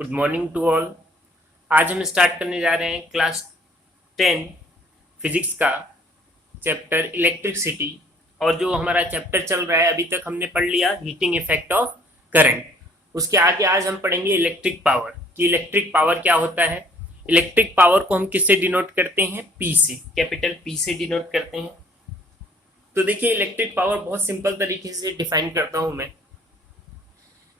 Good morning to all. आज हम start करने जा रहे हैं क्लास 10 फिजिक्स का चैप्टर इलेक्ट्रिसिटी। और जो हमारा चैप्टर चल रहा है अभी तक हमने पढ़ लिया हीटिंग इफेक्ट ऑफ करंट। उसके आगे आज हम पढ़ेंगे इलेक्ट्रिक पावर कि इलेक्ट्रिक पावर क्या होता है। इलेक्ट्रिक पावर को हम किससे डिनोट करते हैं? पी से, कैपिटल पी से डिनोट करते हैं। तो देखिए इलेक्ट्रिक पावर बहुत सिंपल तरीके से डिफाइन करता हूं मैं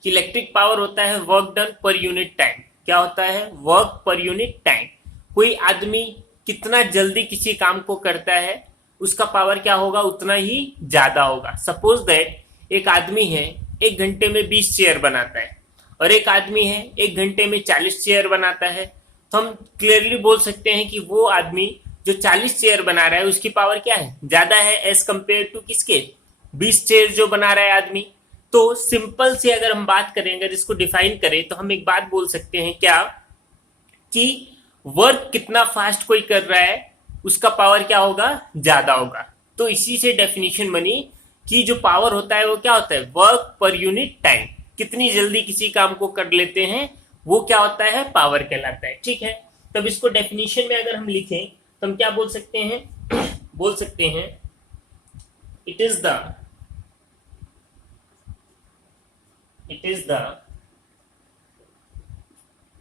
कि इलेक्ट्रिक पावर होता है work done per unit time. क्या होता है? Work per unit time. कोई आदमी कितना जल्दी किसी काम को करता है उसका पावर क्या होगा? उतना ही ज्यादा होगा। सपोज दैट एक आदमी है 1 घंटे में 20 चेयर बनाता है और एक आदमी है 1 घंटे में 40 चेयर बनाता है। तो हम क्लियरली बोल सकते हैं कि वो आदमी जो 40 चेयर बना रहा है उसकी पावर क्या है? ज्यादा है एज कंपेयर टू किसके? 20 चेयर जो बना रहा है आदमी। तो सिंपल से अगर हम बात करें, अगर इसको डिफाइन करें तो हम एक बात बोल सकते हैं क्या कि वर्क कितना फास्ट कोई कर रहा है उसका पावर क्या होगा? ज्यादा होगा। तो इसी से डेफिनेशन बनी कि जो पावर होता है वो क्या होता है? Work per unit time. कितनी जल्दी किसी काम को कर लेते हैं वो क्या होता है? पावर कहलाता है। ठीक है, तब इसको डेफिनेशन में अगर हम लिखें तो हम क्या बोल सकते हैं? बोल सकते हैं it is the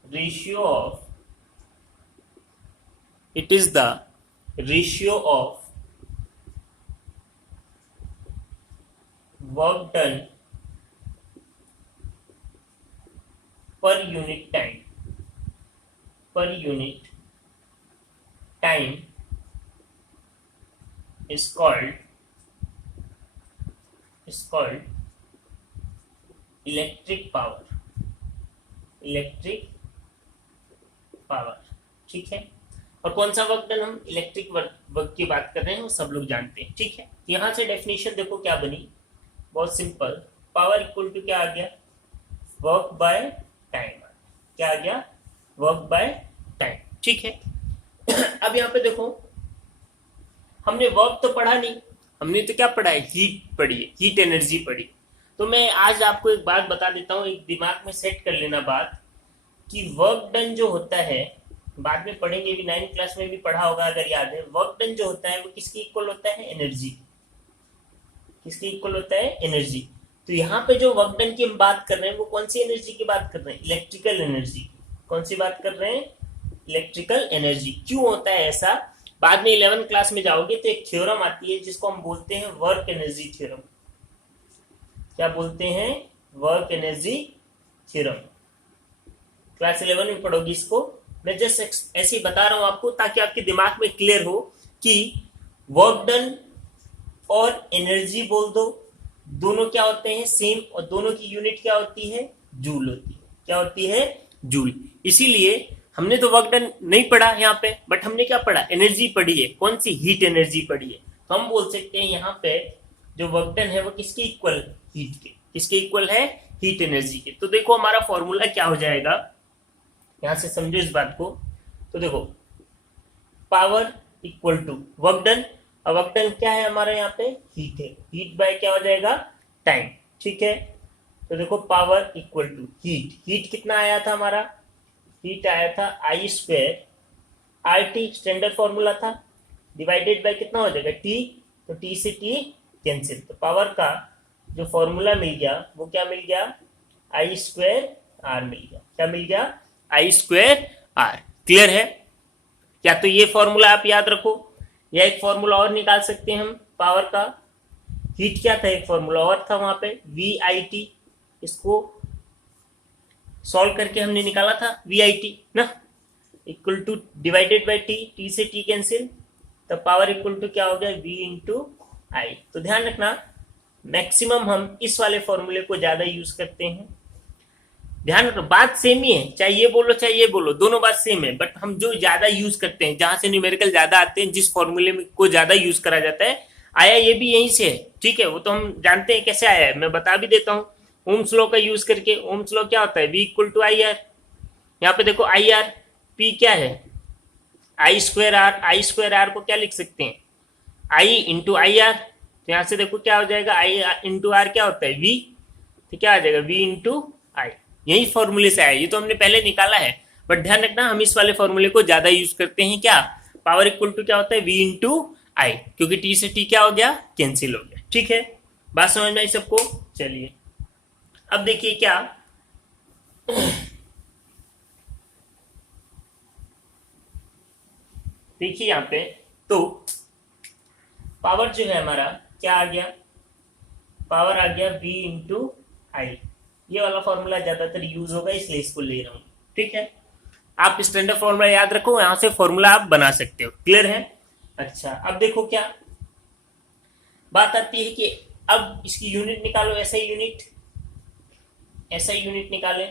ratio of it is the ratio of work done per unit time is called electric power. ठीक है, और कौन सा वर्क डन? हम इलेक्ट्रिक वर्क की बात कर रहे हैं, वो सब लोग जानते हैं। ठीक है, यहां से डेफिनेशन देखो क्या बनी, बहुत सिंपल। पावर इक्वल टू क्या आ गया? Work by time. क्या आ गया? Work by time. ठीक है, अब यहाँ पे देखो हमने वर्क तो पढ़ा नहीं, हमने तो क्या पढ़ा है? हीट पढ़ी है, हीट एनर्जी पढ़ी। तो मैं आज आपको एक बात बता देता हूँ, एक दिमाग में सेट कर लेना बात कि वर्क डन जो होता है, बाद में पढ़ेंगे भी, 9th क्लास में भी पढ़ा होगा अगर याद है। वर्क डन जो होता है वो किसकी इक्वल होता है? एनर्जी। किसकी इक्वल होता है? एनर्जी। तो यहाँ पे जो वर्क डन की हम बात कर रहे हैं वो कौन सी एनर्जी की बात कर रहे हैं? Electrical energy. कौन सी बात कर रहे हैं? Electrical energy. क्यों होता है ऐसा? बाद में 11th क्लास में जाओगे तो एक थ्योरम आती है जिसको हम बोलते हैं वर्क एनर्जी थ्योरम। क्या बोलते हैं? Work energy theorem. क्लास 11 में पढ़ोगी इसको। मैं जस्ट ऐसे ही बता रहा हूं आपको ताकि आपके दिमाग में क्लियर हो कि वर्क डन और एनर्जी बोल दो, दोनों क्या होते हैं? सेम। और दोनों की यूनिट क्या होती है? जूल होती है। क्या होती है? जूल। इसीलिए हमने तो वर्क डन नहीं पढ़ा यहाँ पे, बट हमने क्या पढ़ा? एनर्जी पढ़ी है। कौन सी? हीट एनर्जी पढ़ी है। तो हम बोल सकते हैं यहाँ पे जो वर्क डन है वो किसके इक्वल? हीट के। किसके इक्वल है? हीट एनर्जी के। तो देखो हमारा फॉर्मूला क्या हो जाएगा, यहां से समझो इस बात को। तो देखो power equal to work done, और वर्क डन क्या है हमारा? यहाँ पे हीट है। हीट बाय क्या हो जाएगा? टाइम। ठीक है, तो देखो power equal to heat. Heat कितना आया था हमारा? हीट आया था I square R T, standard formula था, डिवाइडेड बाय कितना हो जाएगा? टी। तो टी से टी कैंसिल, तो पावर का जो फॉर्मूला मिल गया वो क्या मिल गया? आई स्क्वायर आर मिल गया। क्या मिल गया? आई स्क्वायर आर। क्लियर है? या तो ये फॉर्मूला आप याद रखो या एक फॉर्मूला और निकाल सकते हैं हम पावर का। हीट क्या था? एक फॉर्मूला और था वहां पे, वी आई टी। इसको सॉल्व करके हमने निकाला था वी आई टी ना, equal two divided by T, T से टी कैंसिल, तो पावर इक्वल टू क्या हो गया? वी इंटू आई। तो ध्यान रखना मैक्सिमम हम इस वाले फॉर्मूले को ज्यादा यूज करते हैं। ध्यान रखो बात सेम ही है, चाहे ये बोलो चाहे ये बोलो, दोनों बात सेम है, बट हम जो ज्यादा यूज करते हैं, जहां से न्यूमेरिकल ज्यादा आते हैं, जिस फॉर्मूले को ज्यादा यूज करा जाता है, आया ये भी यहीं से है। ठीक है, वो तो हम जानते हैं कैसे आया है, मैं बता भी देता हूँ। ओम्स लॉ का यूज करके, ओम्स लॉ क्या होता है? V equal to I R. यहाँ पे देखो आई आर, पी क्या है? I square R. I square R को क्या लिख सकते हैं? I into I R. तो यहां से देखो क्या हो जाएगा? आई इंटू आर क्या होता है? वी। तो क्या आ जाएगा? वी इंटू आई। यही फॉर्मूले से आया, ये तो हमने पहले निकाला है, बट ध्यान रखना हम इस वाले फॉर्मूले को ज्यादा यूज करते हैं। क्या पावर इक्वल टू क्या होता है, v इंटू आई, क्योंकि t से t क्या हो गया, कैंसिल हो गया। ठीक है, बात समझ में आई सबको। चलिए अब देखिए क्या देखिए यहाँ पे तो पावर जो है हमारा क्या आ गया, पावर आ गया v इंटू आई। ये वाला फॉर्मूला ज्यादातर यूज होगा इसलिए इसको ले रहा हूं। ठीक है, आप स्टैंडर्ड फॉर्मूला याद रखो, यहां से फॉर्मूला आप बना सकते हो। क्लियर है। अच्छा अब देखो क्या बात आती है कि अब इसकी यूनिट निकालो, ऐसा यूनिट, ऐसा यूनिट निकाले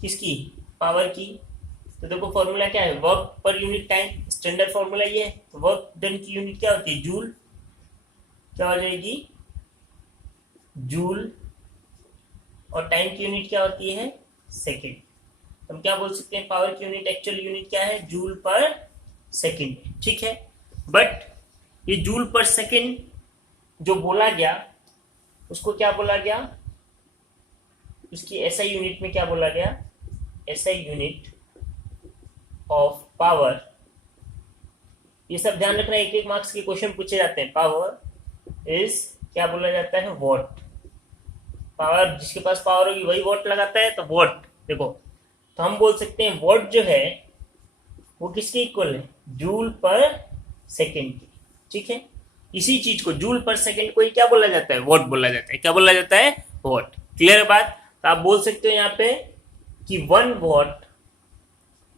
किसकी, पावर की। तो देखो फॉर्मूला क्या है, work per unit time, standard formula ये है। तो वर्क डन की यूनिट क्या होती है, जूल, क्या हो जाएगी, जूल, और टाइम की यूनिट क्या होती है, सेकेंड। हम क्या बोल सकते हैं, पावर की यूनिट, एक्चुअल यूनिट क्या है, जूल पर सेकेंड। ठीक है, बट ये जूल पर सेकेंड जो बोला गया उसको क्या बोला गया, उसकी एसआई यूनिट में क्या बोला गया, एसआई यूनिट ऑफ पावर। ये सब ध्यान रखना, एक एक मार्क्स के क्वेश्चन पूछे जाते हैं। पावर इज क्या बोला जाता है, वॉट। पावर, जिसके पास पावर होगी वही वॉट लगाता है, तो वॉट देखो, तो हम बोल सकते हैं वॉट जो है वो किसके इक्वल है, जूल पर सेकेंड की। ठीक है, इसी चीज को जूल पर सेकेंड को ही क्या बोला जाता है, वॉट बोला जाता है। क्या बोला जाता है, वॉट। क्लियर बात। तो आप बोल सकते हो यहाँ पे कि 1 वॉट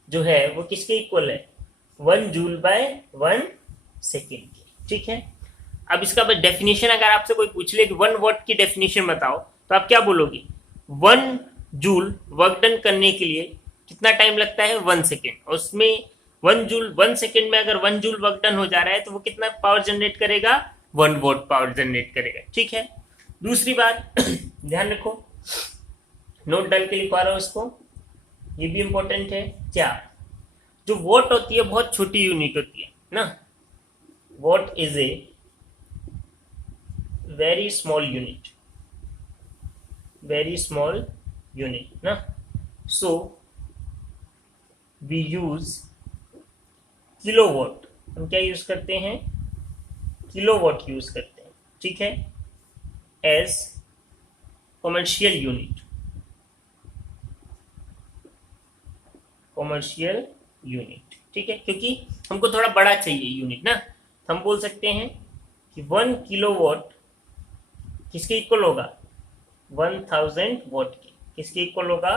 जो है वो किसके इक्वल है, 1 जूल बाय 1 सेकेंड की। ठीक है, अब इसका डेफिनेशन अगर आपसे कोई पूछ ले कि 1 वॉट की डेफिनेशन बताओ, तो आप क्या बोलोगे, 1 जूल वर्क डन करने के लिए कितना टाइम लगता है, 1 सेकेंड। उसमें 1 जूल 1 सेकेंड में अगर 1 जूल वर्क डन हो जा रहा है तो वो कितना पावर जनरेट करेगा, 1 वॉट पावर जनरेट करेगा। ठीक है, दूसरी बात ध्यान रखो, नोट डाल के लिखवा रहा हूं इसको, ये भी इंपॉर्टेंट है। क्या, जो वॉट होती है बहुत छोटी यूनिट होती है ना, watt is a very small unit, very small unit ना। सो वी यूज किलोवाट, हम क्या यूज करते हैं, किलोवाट यूज करते हैं। ठीक है, as commercial unit, commercial unit. ठीक है, क्योंकि हमको थोड़ा बड़ा चाहिए यूनिट ना, तो हम बोल सकते हैं कि 1 किलोवाट किसके इक्वल होगा, 1000 वॉट की। किसके इक्वल होगा,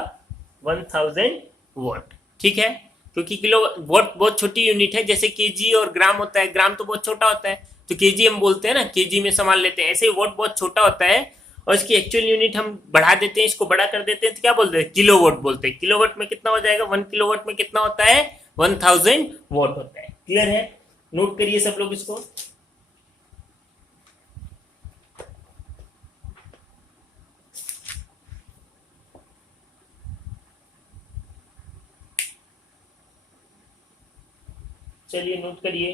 1000 वॉट। ठीक है, क्योंकि किलो वॉट बहुत छोटी यूनिट है, जैसे केजी और ग्राम होता है, ग्राम तो बहुत छोटा होता है तो केजी हम बोलते हैं ना, केजी में सामान लेते हैं, ऐसे ही वॉट बहुत छोटा होता है और इसकी एक्चुअल यूनिट हम बढ़ा देते हैं, इसको बड़ा कर देते हैं, तो क्या बोलते हैं, किलोवाट बोलते हैं। किलोवाट में कितना हो जाएगा, 1 किलोवाट में कितना होता है, 1000 वॉट होता है। क्लियर है, नोट करिए सब लोग इसको। चलिए नोट करिए।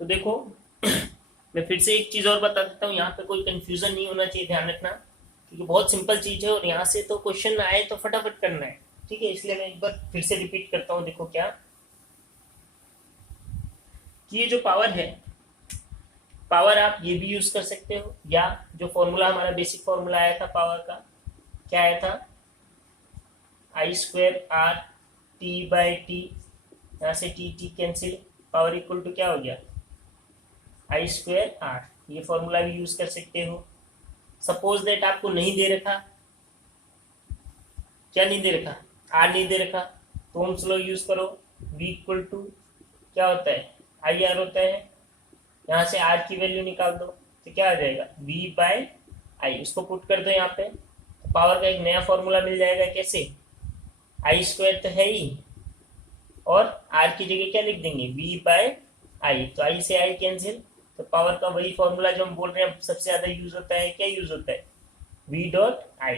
तो देखो मैं फिर से एक चीज और बता देता हूँ, यहाँ पे कोई कंफ्यूजन नहीं होना चाहिए, ध्यान रखना, क्योंकि बहुत सिंपल चीज है और यहाँ से तो क्वेश्चन आए तो फटाफट करना है। ठीक है, इसलिए मैं एक बार फिर से रिपीट करता हूँ। देखो क्या, कि ये जो पावर है, पावर आप ये भी यूज कर सकते हो, या जो फॉर्मूला हमारा बेसिक फॉर्मूला आया था पावर का, क्या आया था, I² R T/T, यहाँ से T cancel, power equal to क्या हो गया, I² R। ये फॉर्मूला भी यूज कर सकते हो। सपोज दैट आपको नहीं दे रखा, क्या नहीं दे रखा, R नहीं दे रखा, तो ओम्स लॉ यूज करो, V इक्वल टू क्या होता है, IR होता है। यहाँ से R की वैल्यू निकाल दो तो क्या आ जाएगा, V/I, उसको पुट कर दो यहाँ पे, तो पावर का एक नया फॉर्मूला मिल जाएगा। कैसे, I² तो है ही, और R की जगह क्या लिख देंगे, V/I, तो I से I कैंसिल, तो पावर का वही फॉर्मूला जो हम बोल रहे हैं सबसे ज्यादा यूज होता है, क्या यूज होता है, V.I,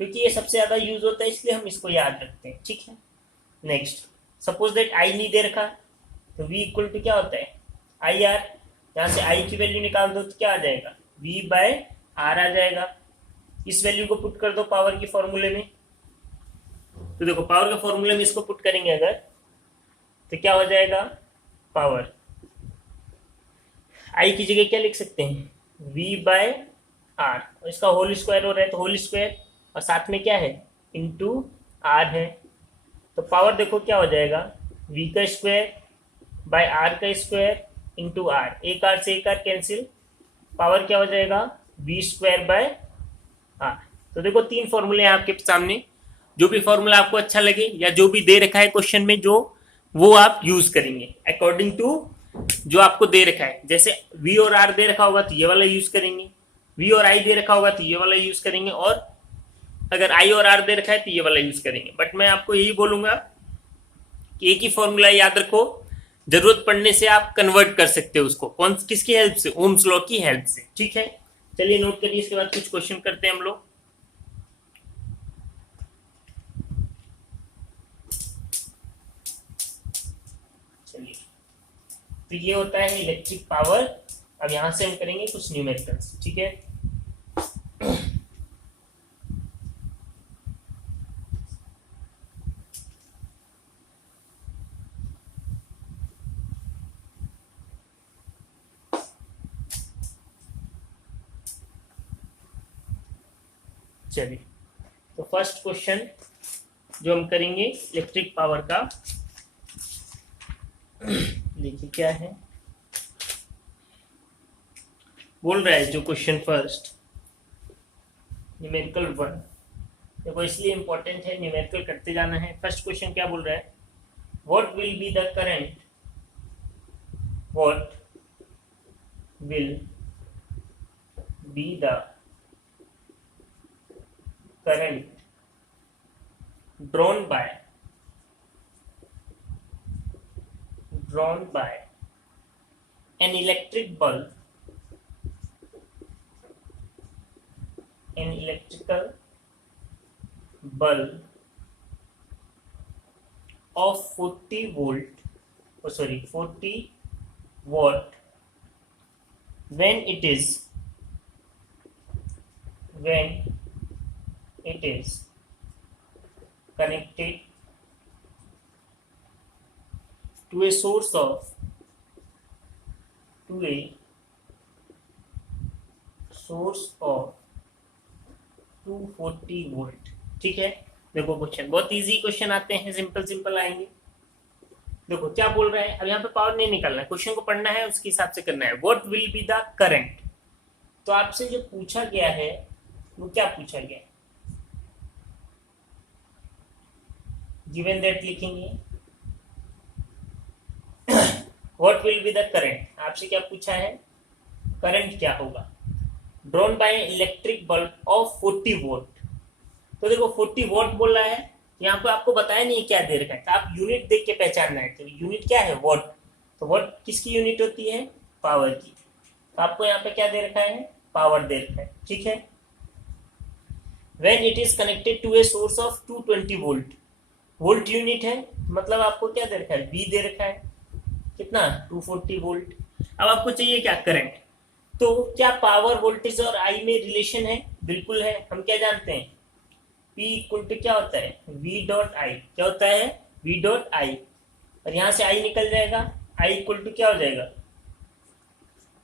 क्योंकि ये सबसे ज्यादा यूज होता है इसलिए हम इसको याद रखते हैं। ठीक है, नेक्स्ट, सपोज दैट I नहीं दे रखा, तो V इक्वल टू क्या होता है, IR। यहाँ से I की वैल्यू निकाल दो तो क्या आ जाएगा, V/R आ जाएगा। इस वैल्यू को पुट कर दो पावर की फॉर्मूले में। तो देखो पावर के फॉर्मूले में इसको पुट करेंगे अगर, तो क्या हो जाएगा, पावर आई की जगह क्या लिख सकते हैं, v बाय आर, और इसका होल स्क्वायर हो रहा है तो होल स्क्वायर, और साथ में क्या है, इंटू आर है। तो पावर देखो क्या हो जाएगा, v का स्क्वायर बाय आर का स्क्वायर इंटू आर, एक आर से एक आर कैंसिल, पावर क्या हो जाएगा, v स्क्वायर बाय आर। तो देखो तीन फॉर्मूले हैं आपके सामने, जो भी फॉर्मूला आपको अच्छा लगे या जो भी दे रखा है क्वेश्चन में जो, वो आप यूज करेंगे अकॉर्डिंग टू जो आपको दे रखा है। जैसे v और r दे रखा होगा तो ये वाला यूज करेंगे, v और i दे रखा होगा तो ये वाला यूज करेंगे, और अगर i और r दे रखा है तो ये वाला यूज करेंगे। बट मैं आपको यही बोलूंगा कि एक ही फॉर्मूला याद रखो, जरूरत पड़ने से आप कन्वर्ट कर सकते हो उसको, कौन किसकी हेल्प से, ओम्स लॉ की हेल्प से। ठीक है, चलिए नोट करिए, इसके बाद कुछ क्वेश्चन करते हैं हम लोग। चलिए, तो ये होता है इलेक्ट्रिक पावर। अब यहां से हम करेंगे कुछ न्यूमेरिकल्स। ठीक है, चलिए तो फर्स्ट क्वेश्चन जो हम करेंगे इलेक्ट्रिक पावर का, देखिए क्या है, बोल रहा है जो क्वेश्चन फर्स्ट, न्यूमेरिकल 1। देखो इसलिए इंपॉर्टेंट है, न्यूमेरिकल करते जाना है। फर्स्ट क्वेश्चन क्या बोल रहा है, what will be the current, what will be the current drawn by an electric bulb, an electrical bulb of 40 volt, 40 watt, when it is connected to a source of 240 volt. ठीक है, देखो question बहुत easy question आते हैं, simple simple आएंगे। देखो क्या बोल रहा है, अब यहाँ पे पावर नहीं निकालना है, क्वेश्चन को पढ़ना है, उसके हिसाब से करना है। What will be the current, तो आपसे जो पूछा गया है वो क्या पूछा गया है, गिवन दैट लिखेंगे। What will be the current, आपसे क्या पूछा है, करंट क्या होगा, drawn by electric bulb of 40 volt. तो देखो 40 वोल्ट बोल रहा है, यहाँ पे आपको बताया नहीं क्या दे रखा है, तो आप यूनिट देख के पहचानना है। तो यूनिट क्या है, वॉट। तो वॉट किसकी यूनिट होती है, पावर की। तो आपको यहाँ पे क्या दे रखा है, पावर दे रखा है। ठीक है, when it is connected to a source of 220 volt, volt unit है, मतलब आपको क्या दे रखा है, वी दे रखा है, कितना 240 वोल्ट। अब आपको चाहिए क्या, करंट। तो क्या पावर वोल्टेज और आई में रिलेशन है, बिल्कुल है। हम क्या जानते हैं, P इक्वल टू क्या होता है, V डॉट आई, क्या होता है, V डॉट आई, और यहां से I निकल जाएगा, I इक्वल टू क्या हो जाएगा,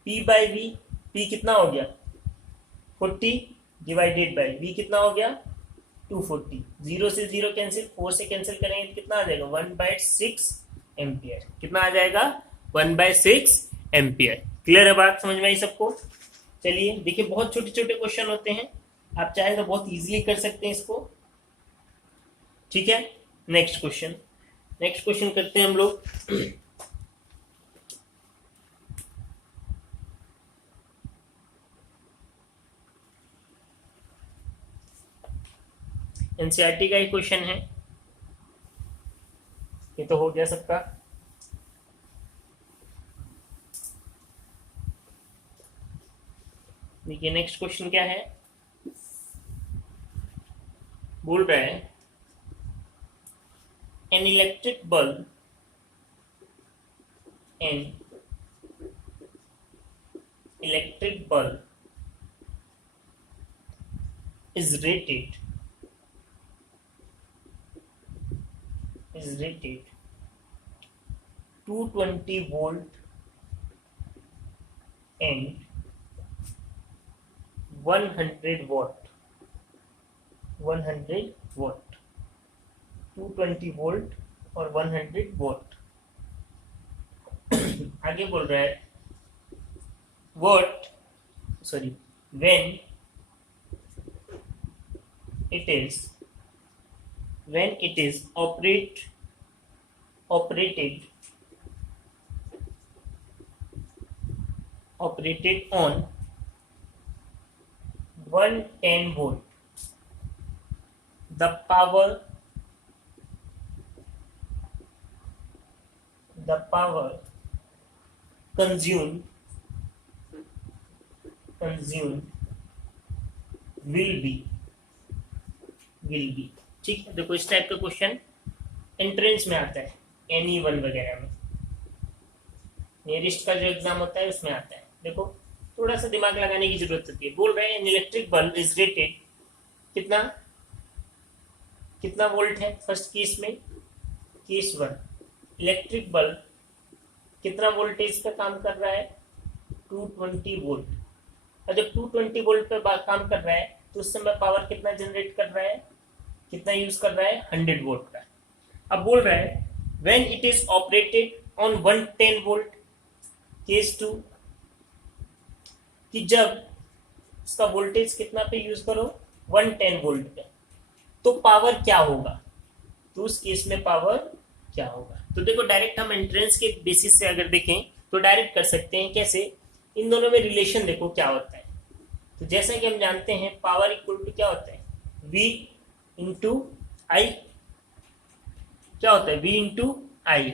P बाई वी। P कितना हो गया 40 डिवाइडेड बाई V कितना हो गया 240, 0 से 0 कैंसिल, 4 से कैंसिल करेंगे तो कितना आ जाएगा 1/6 एम्पियर। कितना आ जाएगा 1/6 एम्पियर। क्लियर है बात, समझ में आई सबको। चलिए देखिए, बहुत छोटे छोटे क्वेश्चन होते हैं, आप चाहे तो बहुत इजीली कर सकते हैं इसको। ठीक है, नेक्स्ट क्वेश्चन करते हैं हम लोग। एनसीईआरटी का ही क्वेश्चन है, ये तो हो गया सबका। देखिए नेक्स्ट क्वेश्चन क्या है, बोल रहा है an electric bulb is rated 220 volt and 100 watt 220 volt और 100 वोल्ट। आगे बोल रहा है when it is operated on 110 volt, the power consumed will be ठीक है। देखो इस टाइप का क्वेश्चन एंट्रेंस में आता है, NE1 वगैरह में, नियरेस्ट का जो एग्जाम होता है उसमें आता है। देखो थोड़ा सा दिमाग लगाने की जरूरत होती है। बोल रहे हैं इलेक्ट्रिक बल्ब इज रेटेड कितना वोल्ट है। फर्स्ट केस में, केस 1, इलेक्ट्रिक बल्ब कितना वोल्टेज पे काम कर रहा है, 220 वोल्ट। और जब 220 वोल्ट पे काम कर रहा है तो उस समय पावर कितना जनरेट कर रहा है, कितना यूज कर रहा है, 100 वोल्ट का। अब बोल रहा है when it is operated on 110 volt, case 2, कि जब इसका वोल्टेज कितना पे यूज करो, 110 वोल्ट पे, तो पावर क्या होगा, तो उस केस में पावर क्या होगा। तो देखो डायरेक्ट हम एंट्रेंस के बेसिस से अगर देखें तो डायरेक्ट कर सकते हैं। कैसे, इन दोनों में रिलेशन देखो क्या होता है। तो जैसा कि हम जानते हैं पावर इक्वल टू क्या होता है, V इंटू आई, क्या होता है, V इंटू आई।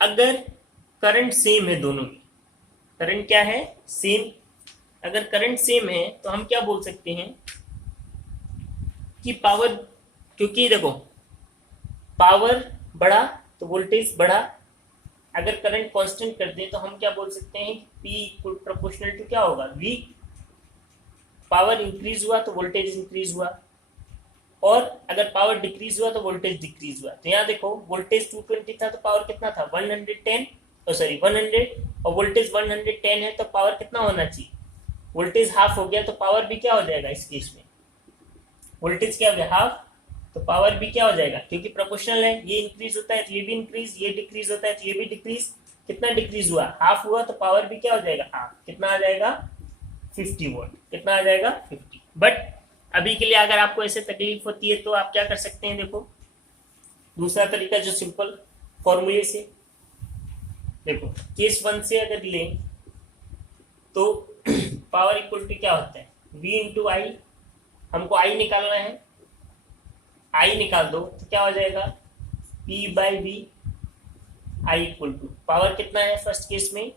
अगर करंट सेम है दोनों में, करंट क्या है, सेम, अगर करंट सेम है तो हम क्या बोल सकते हैं कि पावर, क्योंकि देखो पावर बढ़ा तो वोल्टेज बढ़ा। अगर करंट कांस्टेंट कर दें तो हम क्या बोल सकते हैं, P इक्वल प्रोपोर्शनल टू क्या होगा, V। पावर इंक्रीज हुआ तो वोल्टेज इंक्रीज हुआ, और अगर पावर डिक्रीज हुआ तो वोल्टेज डिक्रीज हुआ। तो यहाँ देखो वोल्टेज 220 था तो पावर कितना था, 110, और वोल्टेज 110 है तो पावर कितना होना चाहिए, वोल्टेज हाफ हो गया तो पावर भी क्या हो जाएगा, इस केस में वोल्टेज क्या हो गया, हाफ, तो पावर भी क्या हो जाएगा, क्योंकि प्रोपोर्शनल है, ये इंक्रीज होता है तो ये भी इंक्रीज, ये डिक्रीज होता है तो ये भी डिक्रीज। कितना डिक्रीज हुआ, हाफ हुआ, तो पावर भी क्या हो जाएगा, हाफ। कितना आ जाएगा, 50 वोल्ट। कितना आ जाएगा, 50। बट अभी के लिए अगर आपको ऐसे तकलीफ होती है तो आप क्या कर सकते हैं, देखो दूसरा तरीका जो सिंपल फॉर्मूले से, देखो केस 1 से अगर लें तो पावर इक्वल टू क्या होता है, V इंटू आई। हमको आई निकालना है, आई निकाल दो तो क्या हो जाएगा, P by V, I equal to power कितना है फर्स्ट केस में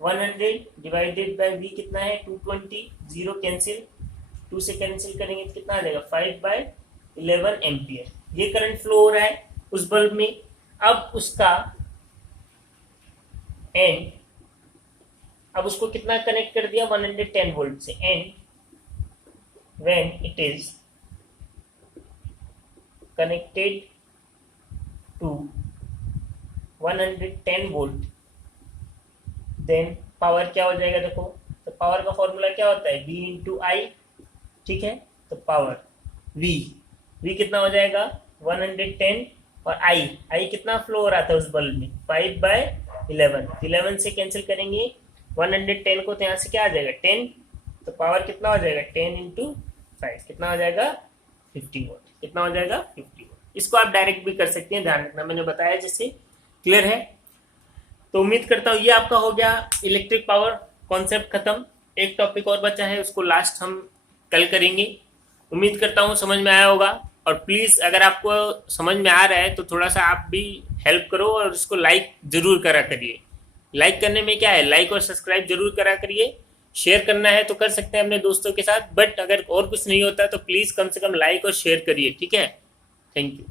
100 डिवाइडेड बाई वी कितना है 220, 0 कैंसिल, 2 से कैंसिल करेंगे तो कितना आ जाएगा 5/11 एम्पियर। ये करंट फ्लो हो रहा है उस बल्ब में। अब उसका एंड, अब उसको कितना कनेक्ट कर दिया 110 वोल्ट से, and when it is connected to 110 volt then power क्या हो जाएगा, देखो तो पावर का फॉर्मूला क्या होता है, V इंटू आई। ठीक है, तो पावर V कितना हो जाएगा 110, और आई कितना फ्लो हो रहा था उस बल्ब में 5/11, 11 से कैंसिल करेंगे 110 को, तो यहाँ से क्या आ जाएगा 10, तो पावर कितना हो जाएगा 10 इंटू 5, कितना हो जाएगा 50 वोल्ट। कितना हो जाएगा 50 वोल्ट। इसको आप डायरेक्ट भी कर सकते हैं, ध्यान रखना मैंने बताया जैसे। क्लियर है, तो उम्मीद करता हूँ ये आपका हो गया इलेक्ट्रिक पावर कॉन्सेप्ट खत्म। एक टॉपिक और बचा है, उसको लास्ट हम कल करेंगे। उम्मीद करता हूँ समझ में आया होगा, और प्लीज़ अगर आपको समझ में आ रहा है तो थोड़ा सा आप भी हेल्प करो और उसको लाइक जरूर करा करिए। लाइक करने में क्या है, लाइक और सब्सक्राइब जरूर करा करिए। शेयर करना है तो कर सकते हैं अपने दोस्तों के साथ, बट अगर और कुछ नहीं होता तो प्लीज़ कम से कम लाइक और शेयर करिए। ठीक है, थैंक यू।